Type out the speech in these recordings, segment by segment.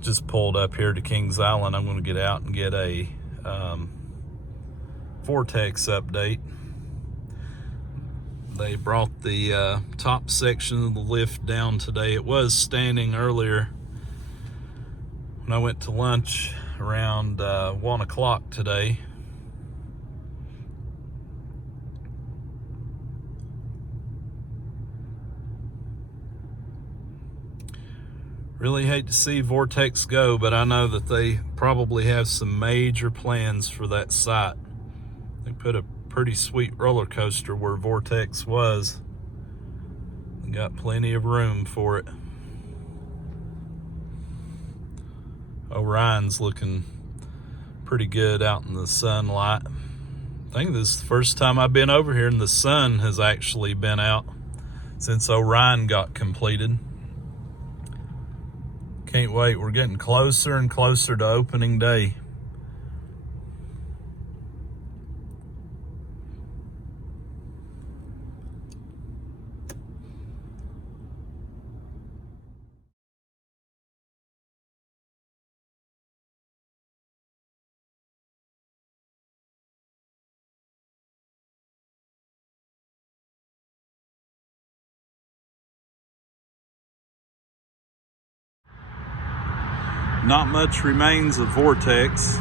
Just pulled up here to Kings Island. I'm going to get out and get a Vortex update. They brought the top section of the lift down today. It was standing earlier when I went to lunch around 1 o'clock today. Really hate to see Vortex go, but I know that they probably have some major plans for that site. They put a pretty sweet roller coaster where Vortex was. They got plenty of room for it. Orion's looking pretty good out in the sunlight. I think this is the first time I've been over here and the sun has actually been out since Orion got completed. Can't wait. We're getting closer and closer to opening day. Not much remains of Vortex.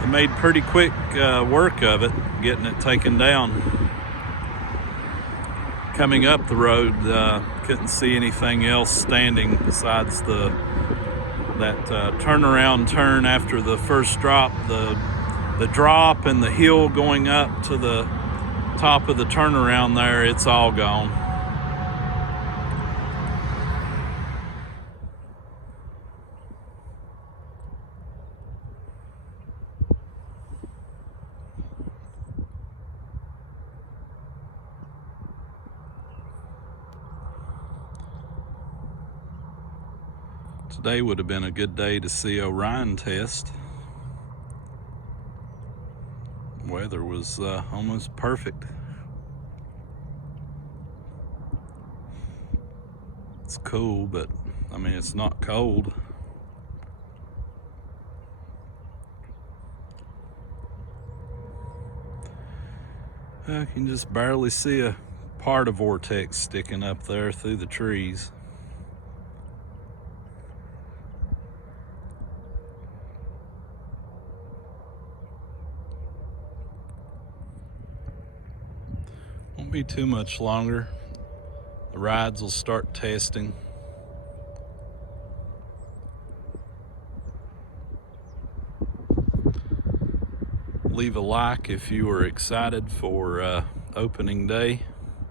They made pretty quick work of it, getting it taken down. Coming up the road, couldn't see anything else standing besides that turnaround turn after the first drop, the drop and the hill going up to the top of the turnaround there. It's all gone. Today would have been a good day to see Orion test. Weather was almost perfect. It's cool, but I mean, it's not cold. I can just barely see a part of Vortex sticking up there through the trees. Won't be too much longer. The rides will start testing. Leave a like if you are excited for opening day.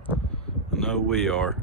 I know we are.